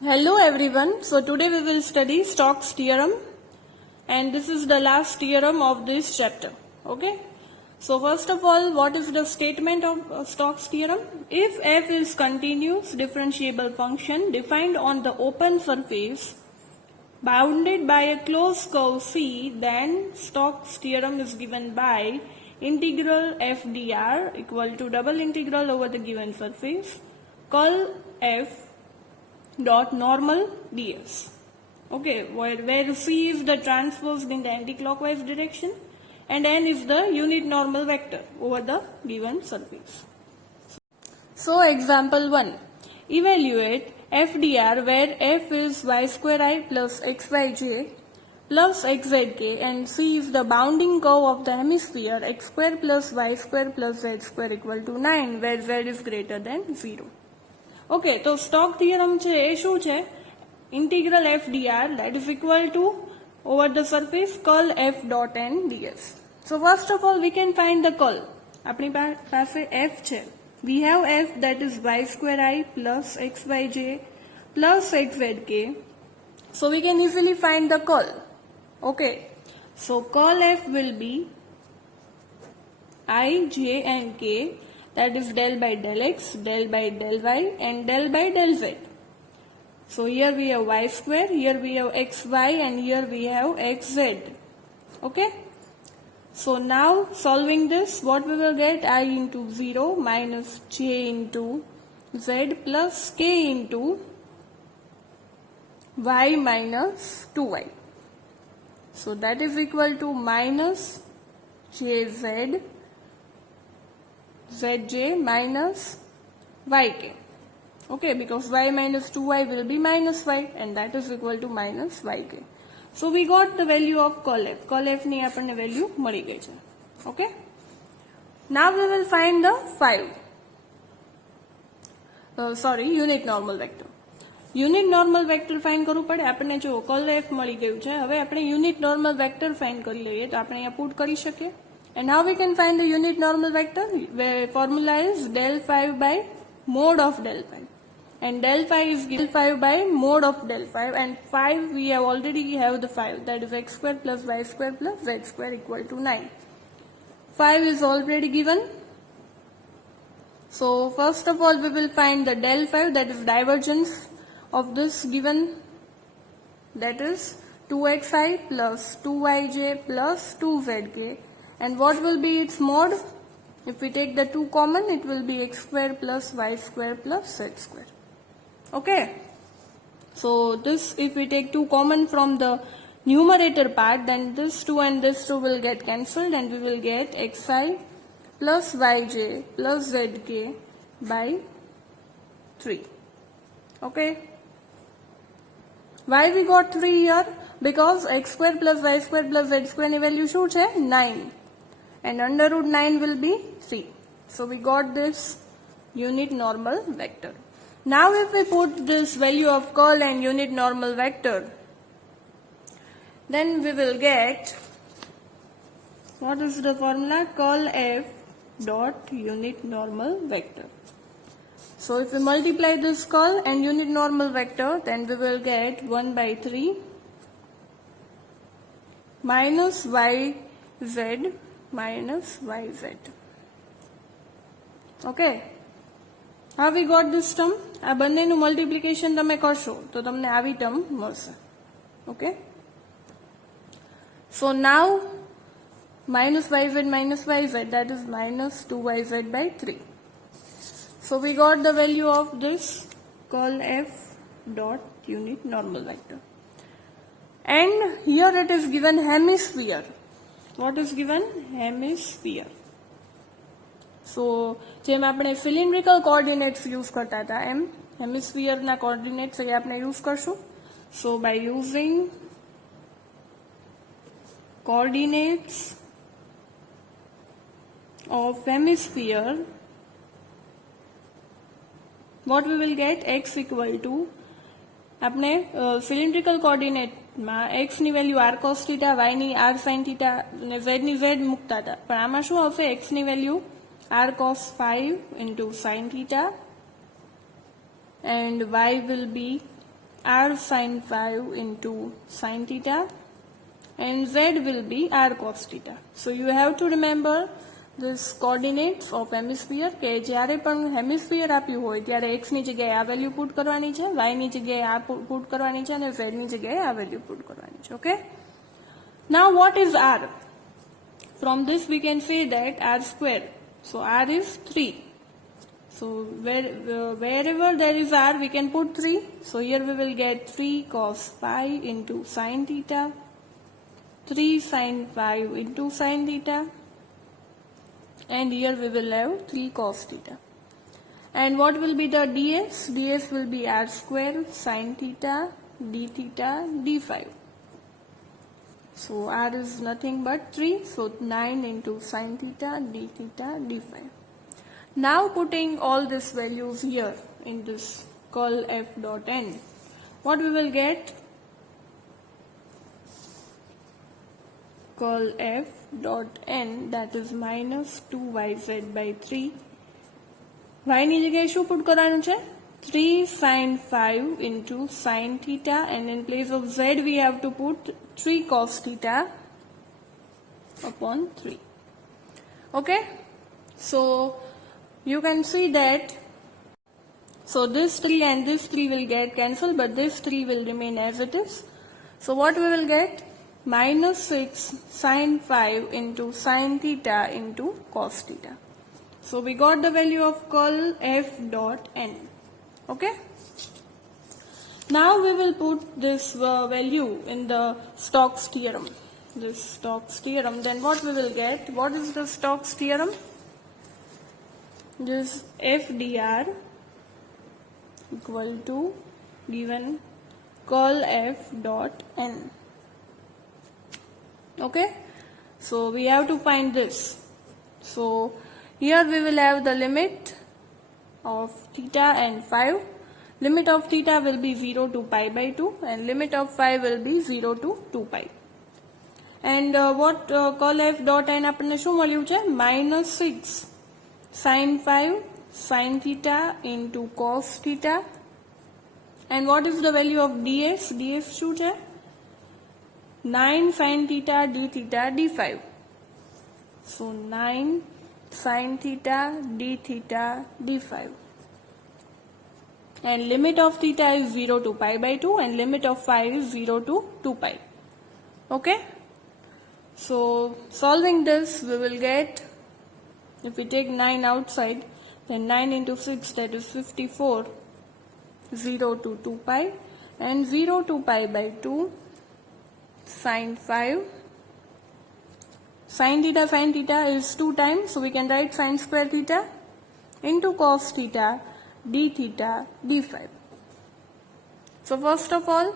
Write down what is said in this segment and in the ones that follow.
Hello everyone. So today we will study Stokes theorem, and this is the last theorem of this chapter. Okay. So first of all, what is the statement of Stokes theorem? If f is continuous differentiable function defined on the open surface bounded by a closed curve C, then Stokes theorem is given by integral f dr equal to double integral over the given surface curl f dot normal ds. Okay, where C is the transverse in the anti-clockwise direction and n is the unit normal vector over the given surface. So example 1. Evaluate f dr where f is y square I plus xyj plus xzk and C is the bounding curve of the hemisphere x square plus y square plus z square equal to 9 where z is greater than 0. Okay તો stock theorem છે એ શું છે integral F DR that is equal to over the surface curl f dot n ds. So first of all we can find the curl. આપણી પાસે f છે, we have f that is y square I plus xyj plus xzk, so we can easily find the curl. Okay, so curl f will be I, j and k, that is del by del x, del by del y and del by del z. So here we have y square, here we have xy and here we have xz. Okay. So now solving this, what we will get? I into 0 minus j into z plus k into y minus 2y. So that is equal to minus jz zj minus yk. Okay, because y minus 2y will be minus y and that is equal to minus yk. So we got the value of curl f. Curl f ની આપણને value મળી ગઈ છે. Okay. Now we will find the unit normal vector. Unit normal vector find કરવું પડે. આપણને જો curl f મળી ગયું છે. હવે આપણે unit normal vector find કરી લઈએ તો આપણે અહીંયા put કરી શકીએ. And how we can find the unit normal vector? Where formula is del phi by mod of del phi. And del phi is del phi by mod of del phi. And 5 we have already have the 5. That is x square plus y square plus z square equal to 9. 5 is already given. So first of all we will find the del phi, that is divergence of this given. That is 2xi plus 2yj plus 2zk. And what will be its mod? If we take the 2 common, it will be x square plus y square plus z square. Okay. So this, if we take 2 common from the numerator part, then this 2 and this 2 will get cancelled and we will get xi plus yj plus zk by 3. Okay. Why we got 3 here? Because x square plus y square plus z square ની value શું છે? 9. And under root 9 will be 3. So we got this unit normal vector. Now if we put this value of curl and unit normal vector, then we will get, what is the formula? Curl f dot unit normal vector. So if we multiply this curl and unit normal vector, then we will get 1 by 3 minus yz minus yz. Okay. How we got this term? આ બંનેનું multiplication તમે કરશો તો તમને આવી term મળશે. Okay. So now minus yz, that is minus 2yz by 3. So we got the value of this curl f dot unit normal vector. And here it is given hemisphere. What is given? Hemisphere. So જેમ આપણે cylindrical coordinates use કરતા હતા એમ hemisphere ના coordinates એ આપણે use કરશું. So by using coordinates of hemisphere, what we will get? X equal to, આપણે cylindrical coordinate માં x ની વેલ્યુ r cos θ, y ની r sin θ અને z ની z મૂકતા હતા, પણ આમાં શું આવશે? x ની value r cos 5 into sin theta and y will be r sin phi into sin theta, and z will be r cos theta. So you have to remember this coordinates of hemisphere કે જ્યારે પણ hemisphere આપ્યું હોય ત્યારે x ની જગ્યાએ આ value put કરવાની છે, y ની જગ્યાએ આ પુટ કરવાની છે અને z ની જગ્યાએ આ વેલ્યુ પુટ કરવાની છે. Okay, now what is r? From this we can say that r square, so r is 3. So wherever there is r we can put 3. So here we will get 3 cos phi into sin theta, 3 sin phi into sin theta, and here we will have 3 cos theta. And what will be the ds? ds will be r square sin theta d theta d phi. So r is nothing but 3, so 9 into sin theta d theta d phi. Now putting all these values here in this curl f dot n, what we will get? Curl f dot n, that is minus 2yz by 3. y ની જગ્યાએ શું put કરવાનું છે? 3 sin 5 into sin theta, and in place of z we have to put 3 cos theta upon 3. Okay, so you can see that, so this 3 and this 3 will get cancelled, but this 3 will remain as it is. So what we will get? Minus 6 sin 5 into sin theta into cos theta. So we got the value of curl f dot n. Okay, now we will put this value in the Stokes theorem. This Stokes theorem, then what we will get? What is the Stokes theorem? This f dr equal to given curl f dot n. Okay, so we have to find this. So here we will have the limit of theta and 5. Limit of theta will be 0 to pi by 2, and limit of phi will be 0 to 2 pi. And what curl f dot n આપણને શું મળ્યું છે? Minus 6 sin 5 sin theta into cos theta. And what is the value of ds? ds શું છે? 9 sin theta d theta d phi. So 9 sin theta d theta d phi. And limit of theta is 0 to pi by 2, and limit of phi is 0 to 2 pi. Okay, so solving this we will get, if we take 9 outside, then 9 into 6, that is 54, 0 to 2 pi, and 0 to pi by 2 sin 5. Sin theta is 2 times, so we can write sin square theta into cos theta d theta d phi. So first of all,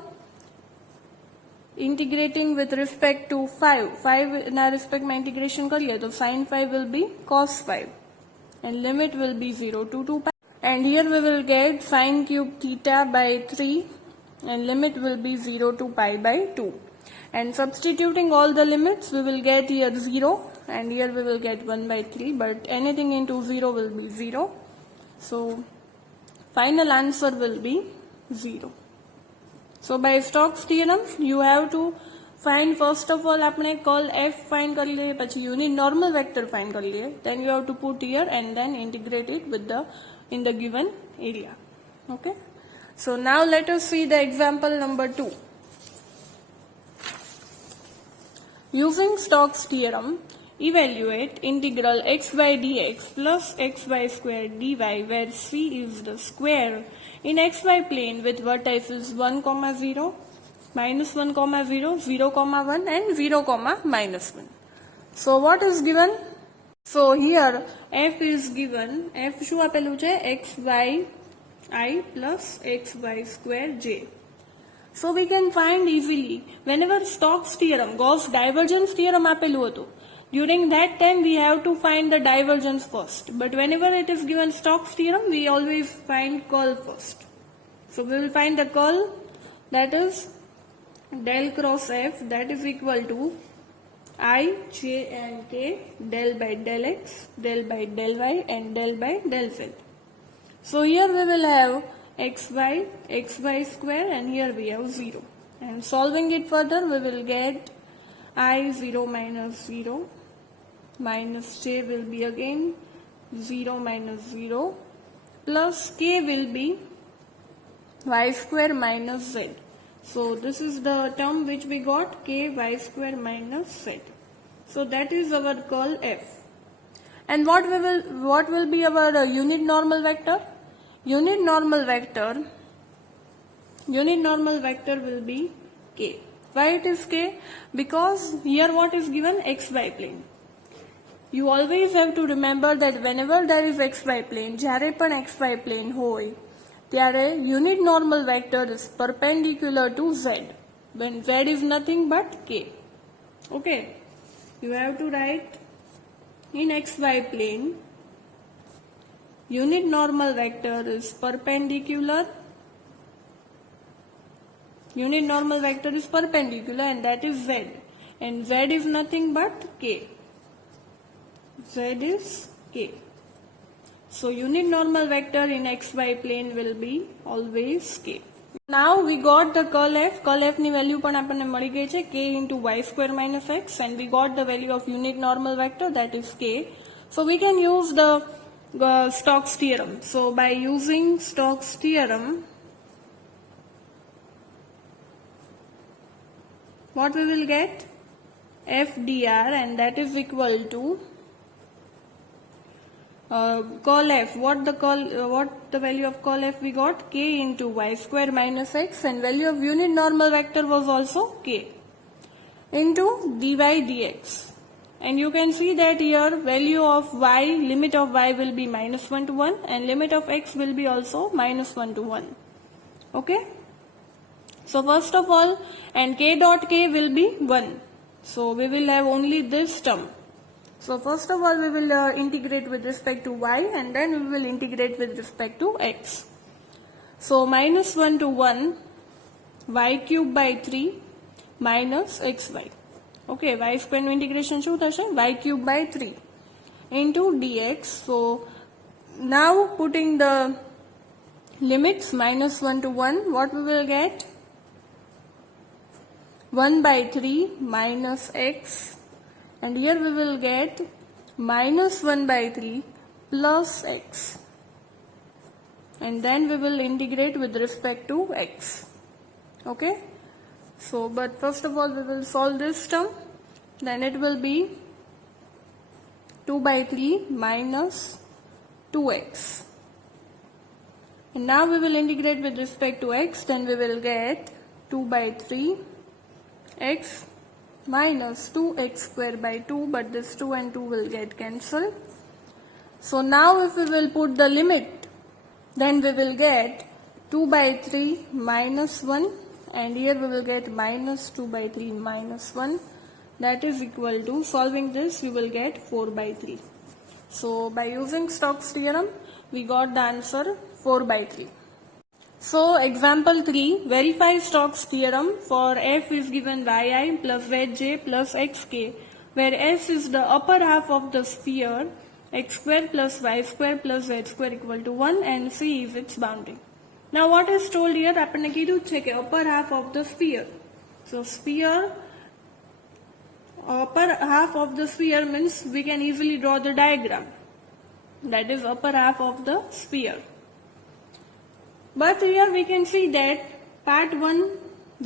integrating with respect to 5 na respect में integration करिए तो sin 5 will be cos 5, and limit will be 0 to 2 pi, and here we will get sin cube theta by 3, and limit will be 0 to pi by 2. And substituting all the limits, we will get here 0, and here we will get 1 by 3, but anything into 0 will be 0. So final answer will be 0. So by Stokes theorem, you have to find, first of all, આપણે curl f find કરી લઈએ, પછી unit normal vector find કરી લઈએ, then you have to put here and then integrate it with the in the given area. Okay, so now let us see the example number 2. Using Stokes theorem, evaluate integral x by dx plus x by square dy, where c is the square in xy plane with vertices 1, 0, minus 1, 0, 0, 1 and 0, minus 1. So what is given? So here f is given, f શું આપેલું છે? xy I plus xy square j. So we can find easily, whenever Stokes theorem, Gauss divergence theorem આપેલું હતું, during that time we have to find the divergence first, but whenever it is given Stokes theorem, we always find curl first. So we will find the curl, that is del cross f, that is equal to I, j and k, del by del x, del by del y and del by del z. So here we will have xy square, and here we have 0. And solving it further, we will get I 0 minus 0 minus j will be again 0 minus 0 plus k will be y square minus z. So this is the term which we got, k y square minus z. So that is our curl f. And what will be our unit normal vector? Unit normal vector will be k. Why it is k? Because here what is given? xy plane. You always have to remember that whenever there is xy plane, જ્યારે પણ xy plane હોય ત્યારે unit normal vector is perpendicular to z, when z is nothing but k. Okay, you have to write in xy plane unit normal vector is perpendicular, and that is z, and z is nothing but k. Z is k. So unit normal vector in xy plane will be always k. Now we got the curl f. Curl f ની value પણ આપણને મળી ગઈ છે k into y square minus x, and we got the value of unit normal vector, that is k. So we can use the Stokes theorem. So by using Stokes theorem, what we will get? F dr, and that is equal to curl f. What the value of curl f we got? K into y square minus x, and value of unit normal vector was also k into dy dx. And you can see that here value of y, limit of y will be minus 1 to 1, and limit of x will be also minus 1 to 1. Okay. So first of all, and k dot k will be 1. So we will have only this term. So first of all, we will integrate with respect to y, and then we will integrate with respect to x. So minus 1 to 1, y cube by 3 minus xy. Okay, y square integration શું થશે? Y cube by 3 into dx. So now putting the limits minus 1 to 1, what we will get? 1 by 3 minus x, and here we will get minus 1 by 3 plus x, and then we will integrate with respect to x. Okay, so but first of all we will solve this term, then it will be 2 by 3 minus 2x, and now we will integrate with respect to x, then we will get 2 by 3 x minus 2x square by 2, but this 2 and 2 will get cancelled. So now if we will put the limit, then we will get 2 by 3 minus 1, and here we will get minus 2 by 3 minus 1, that is equal to, solving this, we will get 4 by 3. So by using Stokes theorem, we got the answer 4 by 3. So example 3, verify Stokes theorem for f is given yi plus zj plus xk, where s is the upper half of the sphere, x square plus y square plus z square equal to 1, and c is its boundary. Now what is told here? આપણને કીધું છે કે upper half of the sphere. So sphere, upper half of the sphere means we can easily draw the diagram. That is upper half of the sphere. But here we can see that part 1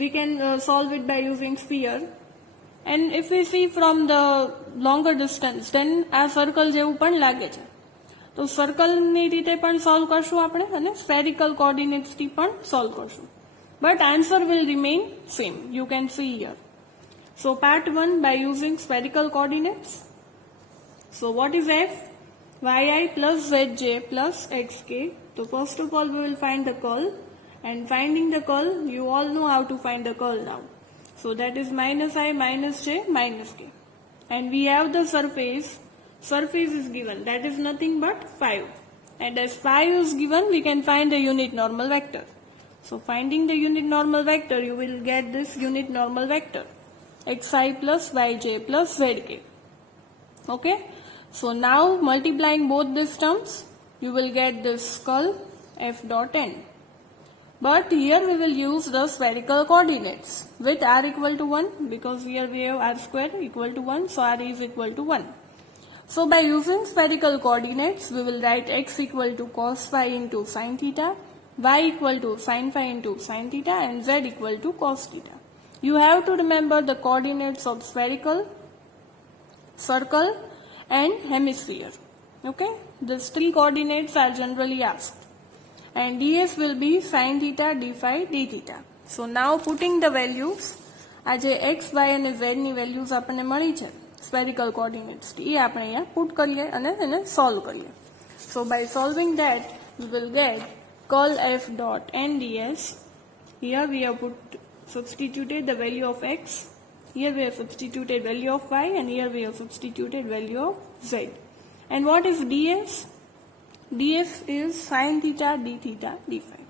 we can solve it by using sphere, and if we see from the longer distance, then આ circle જેવું પણ લાગે છે. તો circle ની રીતે પણ solve કરશું આપણે, અને spherical coordinates થી પણ solve કરશું. But answer will remain same. You can see here. So part 1 by using spherical coordinates. So what is f? yi plus zj plus xk. So first of all we will find the curl, and finding the curl, you all know how to find the curl now. So that is minus I minus j minus k, and we have the surface is given, that is nothing but 5, and as 5 is given, we can find the unit normal vector. So finding the unit normal vector, you will get this unit normal vector xi plus yj plus zk. Okay, so now multiplying both these terms, you will get this curl f dot n. But here we will use the spherical coordinates with r equal to 1 because here we have r square equal to 1, so r is equal to 1. So by using spherical coordinates, we will write x equal to cos phi into sin theta, y equal to sin phi into sin theta, and z equal to cos theta. You have to remember the coordinates of spherical, circle, and hemisphere. Okay, these three coordinates are generally asked. And ds will be sin theta d phi d theta. So now putting the values, આજે x, y અને z ની values આપણને મળી છે spherical coordinates, એ આપણે અહીંયા put કરીએ અને એને સોલ્વ કરીએ. So by solving that, we will get curl f dot n ds. Here we have substituted the value of x, here we have substituted value of y, and here we have substituted value of z. And what is ds? ds is sin theta d theta d phi.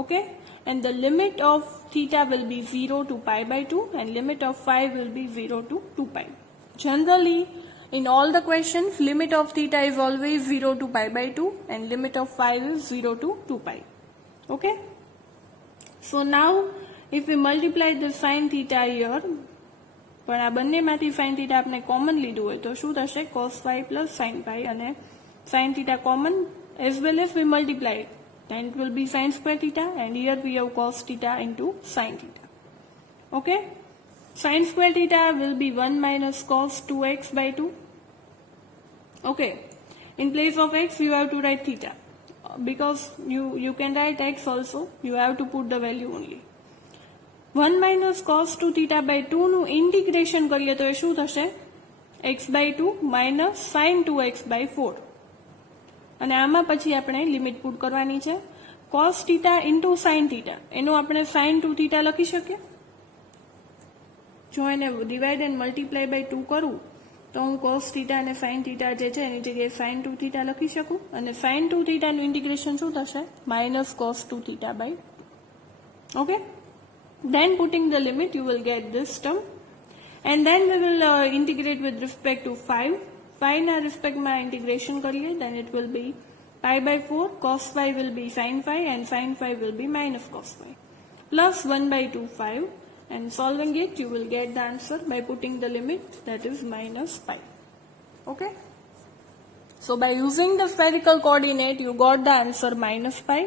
Okay, and the limit of theta will be 0 to pi by 2 and limit of phi will be 0 to 2 pi. Generally, in all the questions, limit of theta is always 0 to pi by 2 and limit of phi is 0 to 2 pi. Okay, so now if we multiply the sin theta here, પણ આ બંનેમાંથી sin theta આપણે common લીધું હોય તો શું થશે? cos phi plus sin phi, અને sin theta common as well as we multiply it, then it will be sin square theta, and here we have cos theta into sin theta. Okay, sin square theta will be 1 minus cos 2x by 2. Okay, in place of x you have to write theta, because you can write x also, you have to put the value only. 1 minus cos 2 theta by 2 નું integration કરીએ તો એ શું થશે? x by 2 minus sin 2x by 4. અને આમાં પછી આપણે limit put કરવાની છે. cos theta into sin theta, એનું આપણે sin 2 theta લખી શકીએ. જો એને ડિવાઇડ એન્ડ મલ્ટીપ્લાય બાય 2 કરું તો હું cos theta અને sin theta જે છે એની જગ્યાએ sin 2 theta લખી શકું, અને sin 2 theta નું ઇન્ટિગ્રેશન શું થશે? minus cos 2 theta by 2. Okay, then putting the limit you will get this term, and then we will integrate with respect to 5. Phi na respect ma integration kariye, then it will be pi by 4, cos phi will be sin phi, and sin phi will be minus cos phi, plus 1 by 2 5, and solving it you will get the answer by putting the limit, that is minus pi. Okay, so by using the spherical coordinate you got the answer minus pi.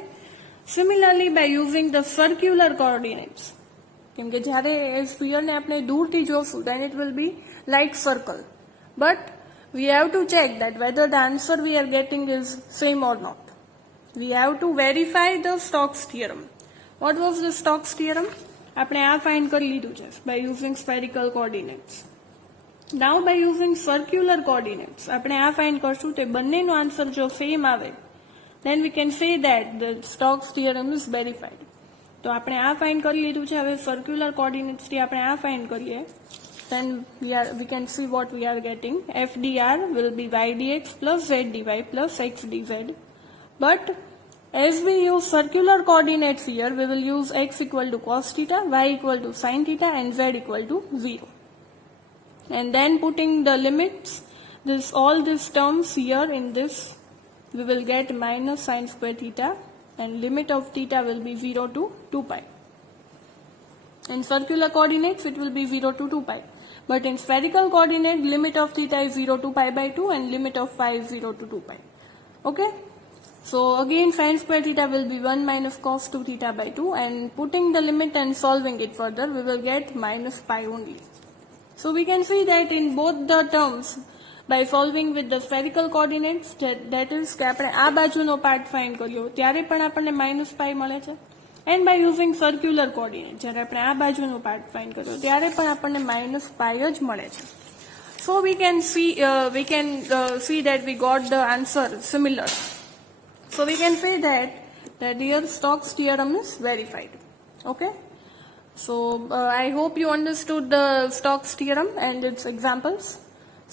Similarly, by using the circular coordinates, કેમ કે જ્યારે સ્ફિયરને આપણે દૂરથી જોશું then it will be like circle, but we have to check that whether the answer we are getting is same or not. We have to verify the Stokes theorem. What was the Stokes theorem? આપણે આ find કરી લીધું છે by using spherical coordinates. Now by using circular coordinates આપણે આ find કરશું, તે બંનેનો આન્સર જો સેમ આવે then we can say that the Stokes theorem is verified. તો આપણે આ find કરી લીધું છે. હવે circular coordinates થી આપણે આ find કરીએ, then we can see what we are getting. f dr will be y dx plus z dy plus x dz, but as we use circular coordinates here, we will use x equal to cos theta, y equal to sin theta, and z equal to 0. And then putting the limits, all these terms here in this, we will get minus sin square theta, and limit of theta will be 0 to 2 pi. In circular coordinates it will be 0 to 2 pi, but in spherical coordinate limit of theta is 0 to pi by 2 and limit of phi is 0 to 2 pi. Okay, so again sin square theta will be 1 minus cos 2 theta by 2, and putting the limit and solving it further we will get minus pi only. So we can see that in both the terms, by solving with the spherical coordinates, that is કે આપણે આ બાજુનો part find કર્યો ત્યારે પણ આપણને minus pi મળે છે, and by using circular coordinate જ્યારે આપણે આ બાજુનો પાર્ટ ફાઇન્ડ કર્યો ત્યારે પણ આપણને માઇનસ પાઈ જ મળે છે. So we can see that we got the answer similar. So we can say that here Stokes theorem is verified. Okay, so I hope you understood the Stokes theorem and its examples.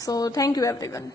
So thank you everyone.